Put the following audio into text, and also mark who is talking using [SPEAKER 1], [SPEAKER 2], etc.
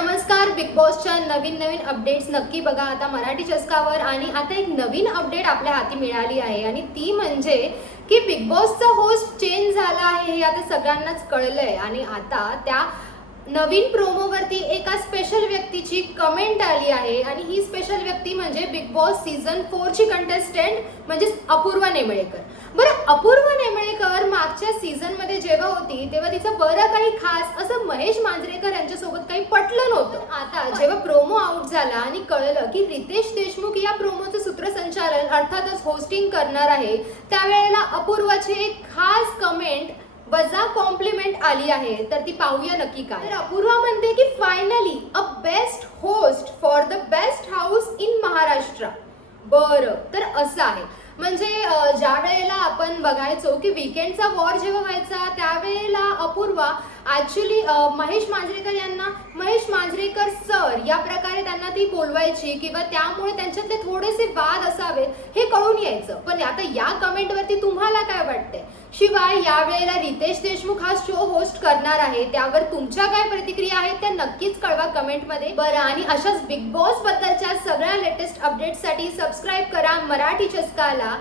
[SPEAKER 1] नमस्कार बिग बॉसच्या नवीन नवीन अपडेट्स नक्की बघा. आता मराठी चस्कावर आणि आता एक नवीन अपडेट आपल्या हाती मिळाली आहे. आणि ती म्हणजे की बिग बॉसचा होस्ट चेंज झाला आहे हे आता सगळ्यांनाच कळलंय. आणि आता त्या नवीन प्रोमोवरती एका स्पेशल व्यक्तीची कमेंट आली आहे. आणि ही स्पेशल व्यक्ती म्हणजे बिग बॉस सीझन फोरची कंटेस्टंट म्हणजे अपूर्वा नेमळेकर. बरं अपूर्वा नेमळेकर मागच्या सीझनमध्ये जेव्हा होती तेव्हा तिचं बरं काही खास असं महेश मांजरेकर यांच्यासोबत काही पटलं नव्हतं. आता जेव्हा प्रोमो आउट झाला आणि कळलं की रितेश देशमुख या प्रोमोचं सूत्रसंचालन अर्थातच होस्टिंग करणार आहे त्यावेळेला अपूर्वाची एक खास कमेंट वजा कॉम्प्लिमेंट आली आहे. तर ती पाहूया नक्की काय. तर अपूर्वा म्हणते की finally a best host for the best house in Maharashtra बरं तर असं आहे. म्हणजे ज्या वेळेला आपण बघायचो की विकेंडचा वॉर जेव्हा व्हायचा त्यावेळेला किंवा ऍक्च्युली महेश मांजरेकर यांना महेश मांजरेकर सर या प्रकारे त्यांना ती बोलवायची किंवा त्यामुळे त्यांच्यातले थोडेसे वाद असावेत हे कळून यायचं. पण आता या कमेंटवरती तुम्हाला काय वाटतंय? शिवाय यावेळेला रितेश देशमुख हा शो होस्ट करणार आहे त्यावर तुमच्या काय प्रतिक्रिया आहेत त्या नक्कीच कळवा कमेंटमध्ये बरं आणि अशाच बिग बॉस बद्दलच्या सगळ्या लेटेस्ट अपडेट्ससाठी सबस्क्राईब करा मराठी चस्काला.